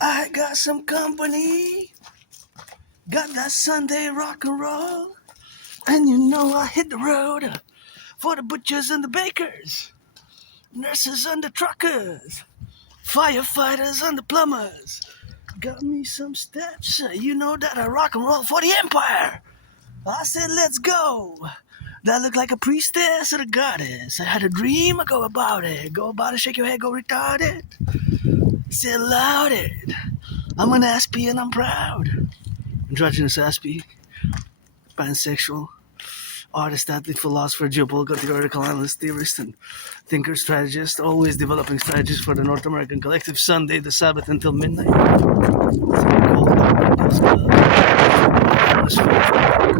I got some company. Got that Sunday rock and roll. And you know I hit the road for the butchers and the bakers, nurses and the truckers, firefighters and the plumbers. Got me some steps. You know that I rock and roll for the empire. I said, let's go. That looked like a priestess or a goddess. I had a dream, I go about it. Go about it, shake your head, go retarded. Say aloud it. I'm an Aspie and I'm proud. Androgynous Aspie, pansexual, artist, athlete, philosopher, geopolitical, theoretical analyst, theorist, and thinker, strategist, always developing strategies for the North American Collectif, Sunday, the Sabbath until midnight.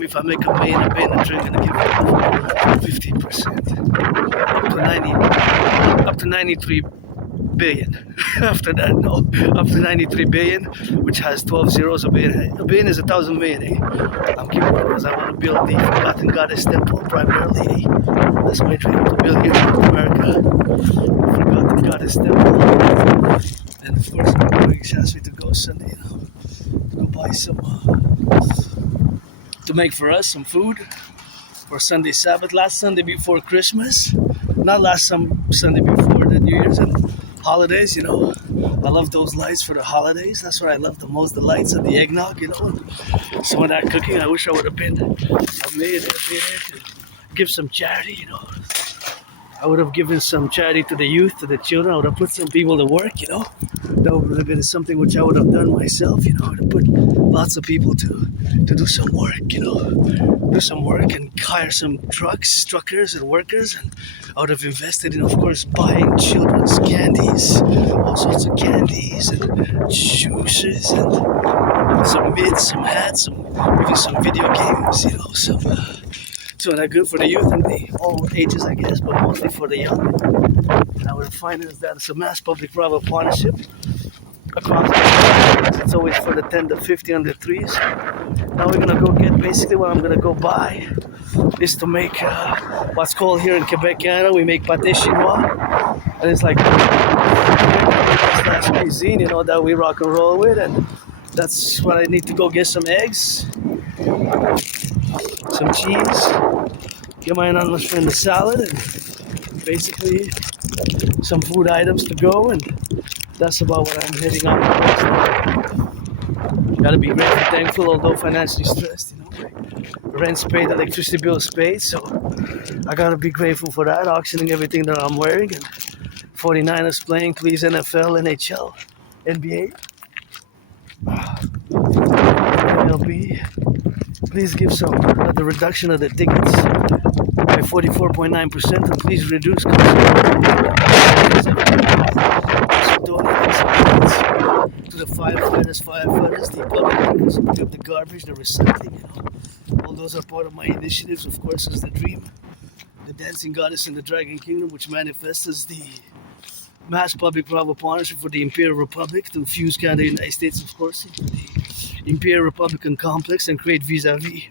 If I make a million, a billion, a drink, and I give it 15%. Up to 93 billion. After that, no. Up to 93 billion, which has 12 zeros. A billion is 1,000 million. Eh? I'm keeping it because I want to build the Forgotten Goddess Temple primarily. That's my dream, to build here in North America. Forgotten Goddess Temple. And of course, I'm going to ask me to go Sunday, to go buy some, to make for us some food for Sunday Sabbath. Last Sunday before Christmas. Not last Sunday before the New Year's and holidays, I love those lights for the holidays. That's what I love the most, the lights and the eggnog, Some of that cooking, I wish I would have been a millionaire to give some charity, I would have given some charity to the youth, to the children. I would have put some people to work, That would have been something which I would have done myself, to put lots of people to do some work, do some work and hire some truckers and workers. And I would have invested in, of course, buying children's candies, all sorts of candies and juices and some mitts, some hats, maybe some video games, so that's good for the youth and all ages, I guess, but mostly for the young. And I would have financed that as a mass public-private partnership across the It's always for the 10 to 50 under threes. Now we're gonna go get, basically what I'm gonna go buy is to make what's called here in Quebec, Canada, we make pâté chinois. And it's like slash cuisine, that we rock and roll with. And that's what I need to go get some eggs, some cheese, get my anonymous friend a salad, and basically some food items to go, and that's about what I'm heading on. Gotta be grateful, thankful, although financially stressed, rent's paid, electricity bill's paid, so I gotta be grateful for that, auctioning everything that I'm wearing, and 49ers playing, please, NFL, NHL, NBA, MLB. Please give some the reduction of the tickets by 44.9%, and please reduce donating to the firefighters, the public workers who pick up the garbage, the recycling, all those are part of my initiatives. Of course, is the dream, the dancing goddess in the Dragon Kingdom, which manifests as the mass public-private partnership for the Imperial Republic to fuse Canada and the United States, of course, into the Imperial Republican complex and create vis-a-vis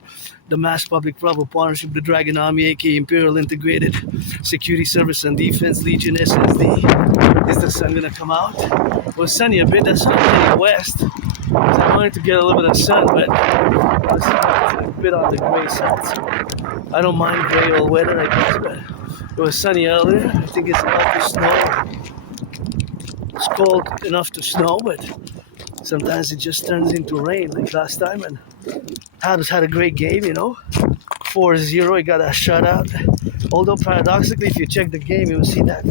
the mass public-private partnership, the Dragon Army, aka Imperial Integrated Security Service and Defense Legion. Is the sun gonna come out? Well, it's sunny a bit. That's why I'm heading west. I wanted to get a little bit of sun, but it's a bit on the gray side. So I don't mind gray old weather, I guess, but it was sunny earlier. I think it's about to snow. It's cold enough to snow, but sometimes it just turns into rain, like last time. And Habs had a great game, 4-0. He got a shutout. Although paradoxically, if you check the game, you will see that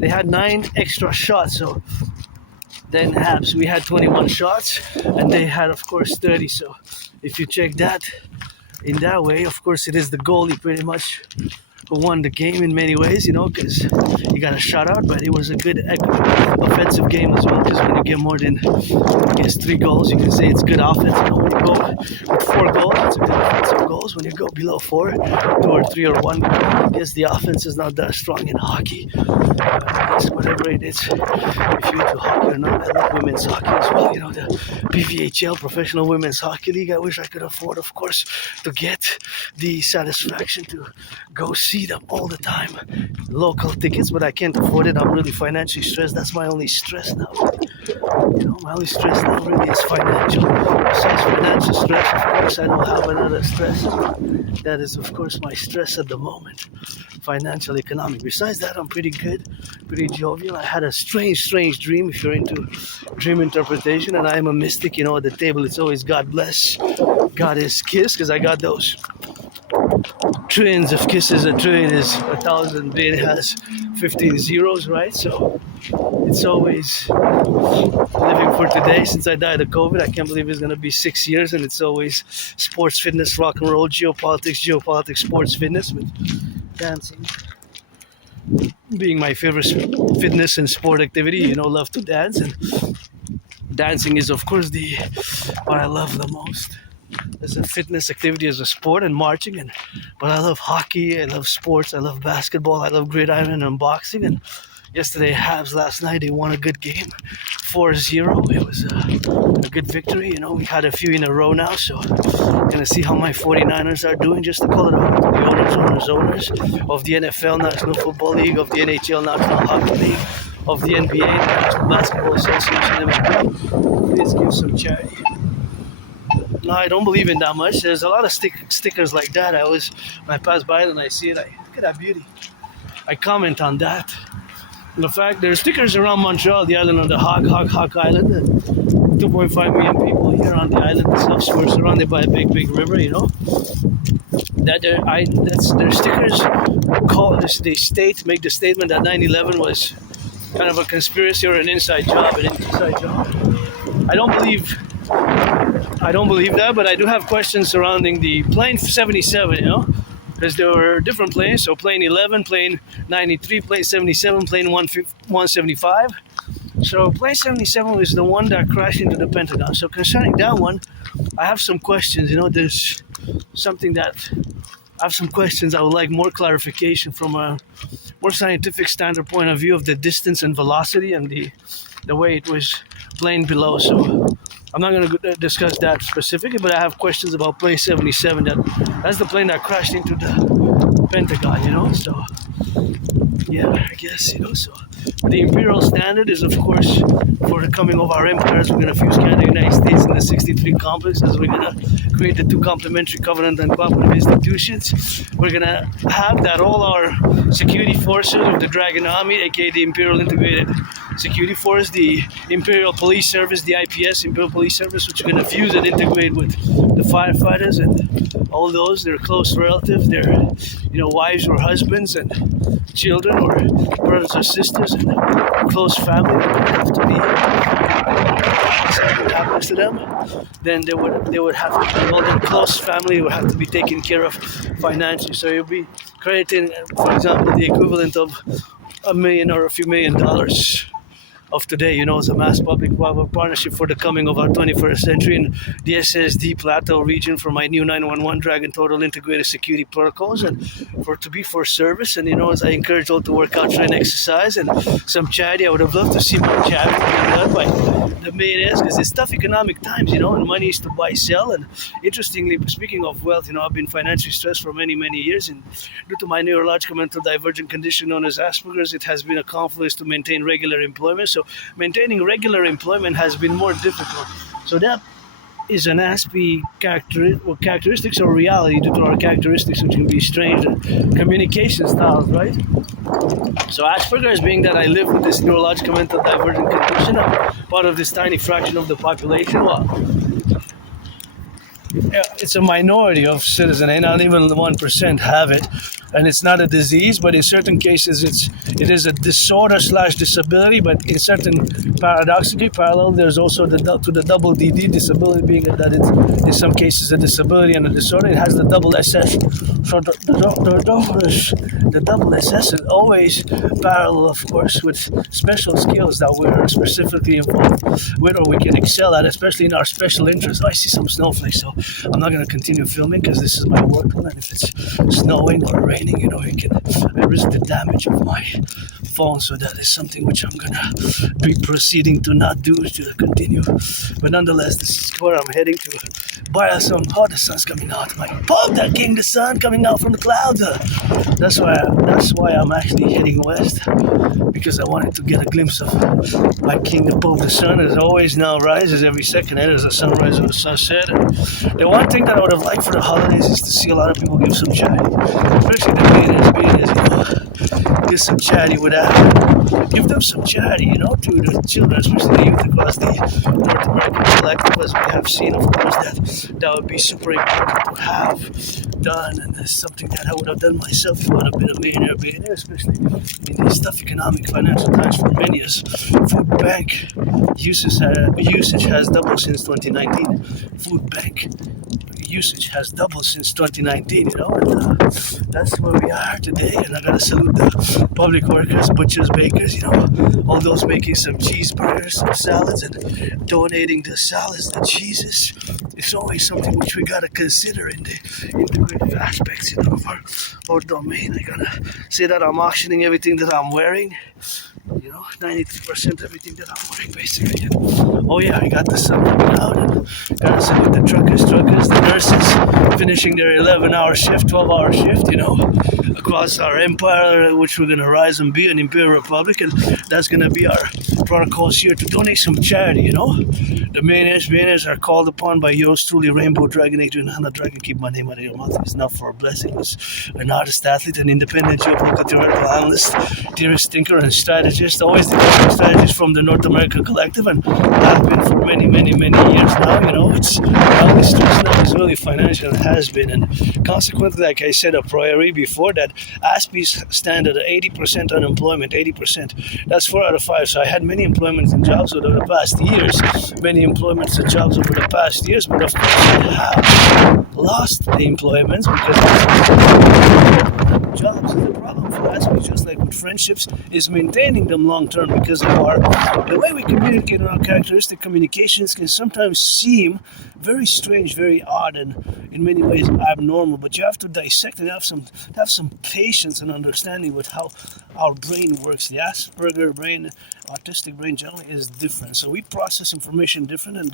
they had 9 extra shots. So then Habs, we had 21 shots, and they had, of course, 30. So if you check that in that way, of course, it is the goalie pretty much who won the game in many ways, because he got a shutout, but it was a good offensive game as well, because when you get more than, 3 goals, you can say it's good offense. When you go with 4 goals, it's a good offensive goals. When you go below 4, 2 or 3 or 1, I guess the offense is not that strong in hockey. I guess whatever it is, if you're into hockey or not, I love women's hockey as well, the PVHL, Professional Women's Hockey League. I wish I could afford, of course, to get the satisfaction to go see them all the time. Local tickets, but I can't afford it. I'm really financially stressed. That's my only stress now. My only stress now really is financial. Besides financial stress, of course, I don't have another stress. That is, of course, my stress at the moment. Financial, economic. Besides that, I'm pretty good, pretty jovial. I had a strange dream, if you're into dream interpretation, and I am a mystic. At the table it's always God bless, God is kiss, because I got those trillions of kisses. A trillion is 1,000, billion has 15 zeros, right? So it's always living for today. Since I died of COVID, I can't believe it's going to be 6 years, and it's always sports, fitness, rock and roll, geopolitics, sports, fitness, with dancing being my favorite fitness and sport activity. Love to dance, and dancing is, of course, what I love the most as a fitness activity, as a sport, and marching. But I love hockey, I love sports, I love basketball, I love gridiron and boxing. And yesterday, Habs last night, they won a good game, 4-0. It was a good victory. We had a few in a row now, so gonna see how my 49ers are doing, just to call it out. The owners of the NFL, National Football League, of the NHL, National Hockey League, of the NBA, National Basketball Association. Please give some charity. No, I don't believe in that much. There's a lot of stickers like that. When I pass by it and I see it, look at that beauty. I comment on that. And the fact there's stickers around Montreal, the island of the Hawk Island. 2.5 million people here on the island itself. We're surrounded by a big river, Their stickers make the statement that 9/11 was kind of a conspiracy or an inside job. I don't believe that, but I do have questions surrounding the plane 77, because there were different planes. So plane 11, plane 93, plane 77, plane 175. So plane 77 was the one that crashed into the Pentagon. So concerning that one, I have some questions. There's something that I have some questions. I would like more clarification from a more scientific standard point of view of the distance and velocity and the way it was planed below. So I'm not going to discuss that specifically, but I have questions about plane 77. That's the plane that crashed into the Pentagon, So yeah, I guess, so the imperial standard is, of course, for the coming of our empires, we're going to fuse Canada, United States in the 63 complex, as we're going to create the two complementary covenant and cooperative institutions. We're going to have that all our security forces of the Dragon Army, aka the Imperial Integrated Security Force, the Imperial Police Service, the IPS, Imperial Police Service, which are going to fuse and integrate with the firefighters and all those, their close relatives, their wives or husbands and children or brothers or sisters and close family would have to be, if something happens to them, then they would have to, all their close family would have to be taken care of financially. So you'll be crediting, for example, the equivalent of $1 million or a few $1 million of today, as a mass public-private partnership for the coming of our 21st century in the SSD Plateau region for my new 911 Dragon Total Integrated Security Protocols, and for service. And as I encourage all to work out, train, exercise, and some charity. I would have loved to see more charity being done by the millionaires, because it's tough economic times, and money is to buy, sell. And interestingly, speaking of wealth, I've been financially stressed for many years, and due to my neurological mental divergent condition known as Asperger's, it has been a confluence to maintain regular employment. So maintaining regular employment has been more difficult. So that is an Aspie characteristics or reality due to our characteristics, which can be strange communication styles, right? So Asperger's, being that I live with this neurological mental divergent condition, I'm part of this tiny fraction of the population. Well, it's a minority of citizens, and not even 1% have it. And it's not a disease, but in certain cases it is a disorder / disability. But in certain, paradoxically parallel, there's also the double DD disability, being that it's in some cases a disability and a disorder. It has the double SS. So the double SS is always parallel, of course, with special skills that we're specifically involved with, or we can excel at, especially in our special interests. I see some snowflakes, so I'm not going to continue filming because this is my work one, and if it's snowing or raining, I risk the damage of my phone, so that is something which I'm gonna be proceeding proceeding to not do to continue. But nonetheless, this is where I'm heading to buy some. Oh, the sun's coming out. My pop that king, the sun coming out from the clouds. That's why I'm actually heading west, because I wanted to get a glimpse of my king, the Pope, the sun, as always now rises every second. There's a sunrise or a sunset. And the one thing that I would have liked for the holidays is to see a lot of people give some charity, especially the beginners, give some charity with that. Give them some charity, to the children, especially the youth across the North American Collectif, as we have seen, of course, that would be super important to have done, and that's something that I would have done myself if I would have been a millionaire, especially in these tough economic, financial times for many years. Food bank usage has doubled since 2019. Food bank usage has doubled since 2019, and that's where we are today. And I gotta salute the public workers, butchers, bakers, all those making some cheeseburgers, some salads, and donating the salads, the cheeses. It's always something which we gotta consider in the integrative aspects, of our domain. I gotta say that I'm auctioning everything that I'm wearing. 93% everything that I'm wearing, basically. Oh yeah, I got the sun coming out, and gotta salute the truckers, the nurses, finishing their 11-hour shift, 12-hour shift, across our empire, which we're gonna rise and be an Imperial Republic, and that's gonna be our protocols here to donate some charity, The mainers are called upon by yours truly, Rainbow Dragon, Adrian, and Dragon, keep my name out of your mouth. It's not for a blessing. It's an artist, athlete, an independent geopolitical theoretical analyst, theorist, thinker, and strategist. Always the strategist from the North American Collectif, and have been for many, many, many years now. It's not only stress now, it's really financial, and has been. And consequently, like I said a priori before, that Aspie's stand at 80% unemployment, 80%. That's 4 out of 5. So I had many employments and jobs over the past years, but of course I have lost the employments because jobs is a problem for us. Just like with friendships, is maintaining them long term, because of the way we communicate and our characteristic communications can sometimes seem very strange, very odd, and in many ways abnormal. But you have to dissect and have some patience and understanding with how our brain works. The Asperger brain, autistic brain generally is different. So we process information different, and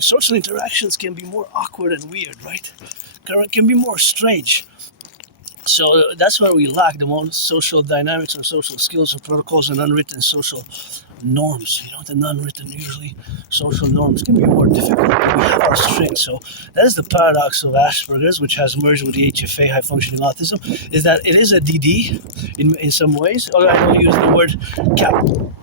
social interactions can be more awkward and weird, right? Can be more strange. So that's where we lack the most social dynamics or social skills or protocols and unwritten social norms. The non-written, usually social norms can be more difficult, but we have our strengths. So that is the paradox of Asperger's, which has merged with the HFA, high functioning autism, is that it is a DD in some ways. Although I don't use the word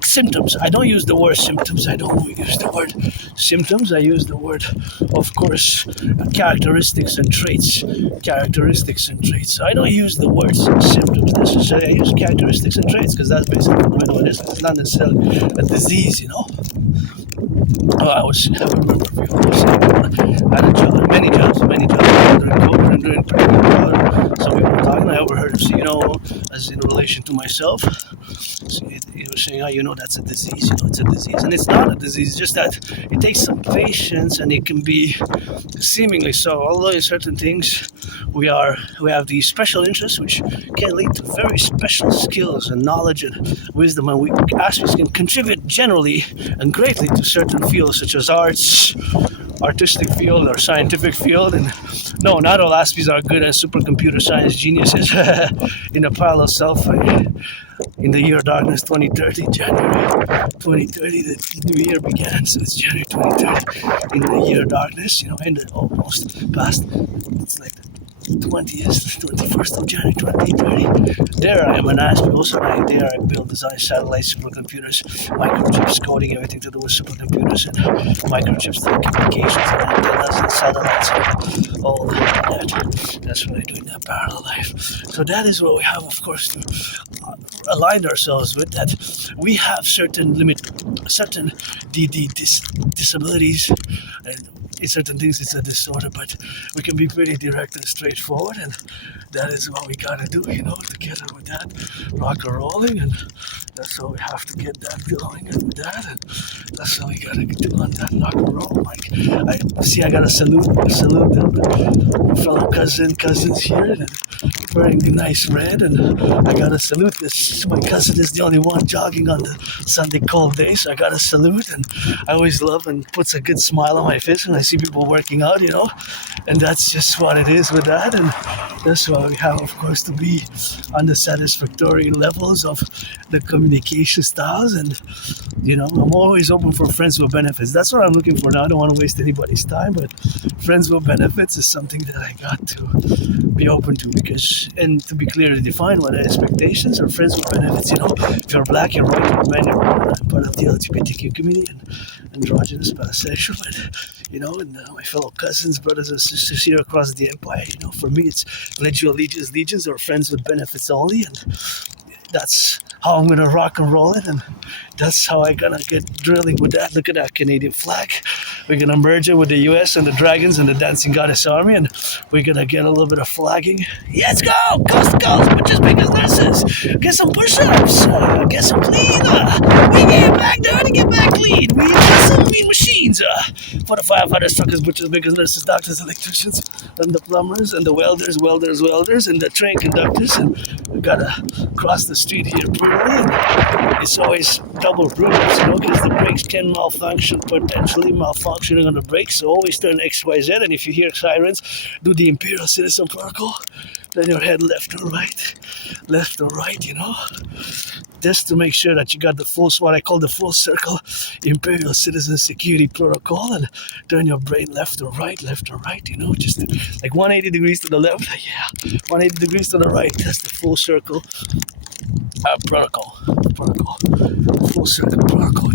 symptoms. I don't use the word symptoms. I don't use the word symptoms. I use the word, of course, characteristics and traits. So I don't use the words symptoms necessarily. I use characteristics and traits, because that's basically what it is. It's not necessarily a disease, I remember people were saying I had many jobs during COVID and during pandemic. Some people were talking. I overheard him say, as in relation to myself, he was saying, that's a disease. It's a disease, and it's not a disease. It's just that it takes some patience, and it can be seemingly so. Although in certain things, we have these special interests, which can lead to very special skills and knowledge and wisdom, and we Aspies can contribute generally and greatly to certain fields such as arts, artistic field, or scientific field. And no, not all Aspies are good as supercomputer science geniuses. In a parallel self, in the year of darkness 2030, January 2030, the new year began. So it's January 2030 in the year of darkness, ended almost past. It's like the 21st of January 2030. There I am an Aspie. Also, there I build, design satellites, supercomputers, microchips, coding, everything to do with supercomputers and microchips, telecommunications, and antennas and satellites, and all that. That's what I do in that parallel life. So that is what we have, of course, to align ourselves with. That we have certain disabilities, and in certain things it's a disorder, but we can be pretty direct and straightforward, and that is what we gotta do, together with that, rock and rolling, and that's what we have to get that going, and with that, and that's what we gotta do on that rock and roll. I gotta salute the fellow cousins here, and wearing the nice red, and I gotta salute this. My cousin is the only one jogging on the Sunday cold day, so I gotta salute. And I always love and puts a good smile on my face when I see people working out, and that's just what it is with that. And that's why we have, of course, to be on the satisfactory levels of the communication styles. And I'm always open for friends with benefits. That's what I'm looking for now. I don't want to waste anybody's time, but friends with benefits is something that I got to be open to, because, and to be clearly defined, what expectations are friends with benefits. If you're black, you're white, you're man, you're woman. I'm part of the LGBTQ community and androgynous, pansexual, and my fellow cousins, brothers and sisters here across the empire. For me, it's pledge your allegiance or friends with benefits only, and that's how I'm gonna rock and roll it, and that's how I gonna get drilling with that. Look at that Canadian flag. We're gonna merge it with the US and the Dragons and the Dancing Goddess Army, and we're gonna get a little bit of flagging. Let's go! Coast to coast, bitches, big as nurses. Get some push-ups, get some clean. We get back dirty, get back clean. We get some mean machines. For the firefighters, truckers, butchers, bakers, nurses, doctors, electricians, and the plumbers, and the welders, and the train conductors. And we gotta cross the street here brutally, and it's always double brutal, because the brakes can potentially malfunctioning on the brakes. So always turn XYZ, and if you hear sirens, do the Imperial citizen protocol. Then your head left or right, just to make sure that you got the what I call the full circle Imperial citizen security protocol, and turn your brain left or right, just like 180 degrees to the left, 180 degrees to the right. That's the full circle protocol, full circle protocol,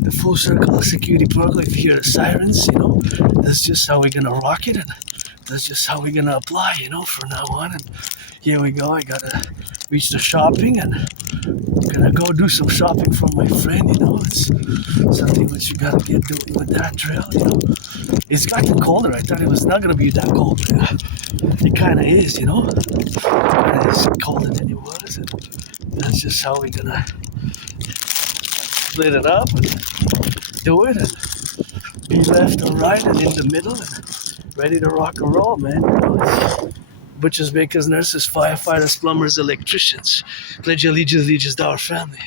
the full circle security protocol. If you hear the sirens, that's just how we're gonna rock it, and that's just how we're gonna apply, from now on. And here we go. I gotta reach the shopping, and I'm gonna go do some shopping for my friend. It's something that you gotta get doing with that drill. It's gotten colder. I thought it was not gonna be that cold, but it kind of is. It's colder than it was, and that's just how we're gonna split it up and do it, and be left or right and in the middle, and ready to rock and roll, man. It's butchers, bakers, nurses, firefighters, plumbers, electricians. Pledge your allegiance to our family.